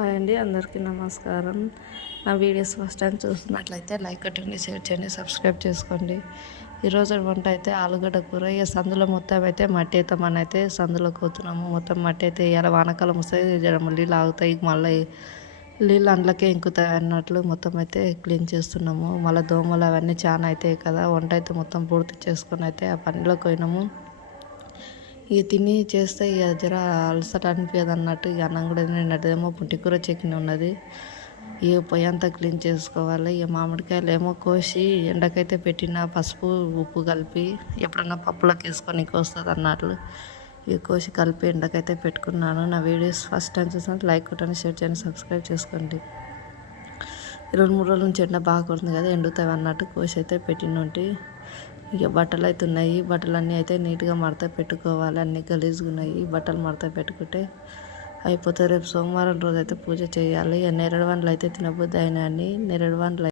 Hi అండి, అందరికీ నమస్కారం. నా వీడియోస్ ఫస్ట్ టైం చూస్తున్నట్లయితే లైక్ కొట్టండి, షేర్ చేయండి, సబ్స్క్రైబ్ చేసుకోండి. ఈరోజు వంట అయితే ఆలుగడ్డ కూర. ఇక సందులో మొత్తం అయితే మట్టి అవుతామని అయితే సందులో పోతున్నాము. మొత్తం మట్టి అయితే ఇవాళ వానకాలం వస్తాయి, నీళ్ళు ఆగుతాయి, మళ్ళీ నీళ్ళు అందులోకే ఇంకుతాయి అన్నట్లు మొత్తం అయితే క్లీన్ చేస్తున్నాము. మళ్ళీ దోమలు అవన్నీ చాలా అవుతాయి కదా. వంట అయితే మొత్తం పూర్తి చేసుకొని అయితే ఆ పనిలోకి పోయినాము. ఇక తిని చేస్తే ఇక జర అలసట అనిపించదు అన్నట్టు. ఇక అన్నం కూడా నిన్నటిదేమో పుంటికూర చట్నీ ఉన్నది. ఇక పొయ్యి అంతా క్లీన్ చేసుకోవాలి. ఇక మామిడికాయలు ఏమో కోసి ఎండకైతే పెట్టిన, పసుపు ఉప్పు కలిపి ఎప్పుడన్నా పప్పులోకి వేసుకొని వస్తుంది అన్నట్లు ఇక కోసి కలిపి ఎండకైతే పెట్టుకున్నాను. నా వీడియోస్ ఫస్ట్ టైం చూసినట్టు లైక్ కొట్టండి, షేర్ చేయండి, సబ్స్క్రైబ్ చేసుకోండి. 2-3 రోజుల నుంచి ఎండ బాగా కొడుతుంది కదా, ఎండుతాయి అన్నట్టు కోసి అయితే పెట్టినంటి. ఇక బట్టలు అయితే ఉన్నాయి. బట్టలన్నీ అయితే నీట్గా మడత పెట్టుకోవాలి. అన్నీ గలీజ్గా ఉన్నాయి. బట్టలు మడత పెట్టుకుంటే అయిపోతాయి. రేపు సోమవారం రోజు అయితే పూజ చేయాలి. ఇక నేరేడు పండ్లు అయితే తినబుద్ధి అయినాయని నేరేడు పండ్లు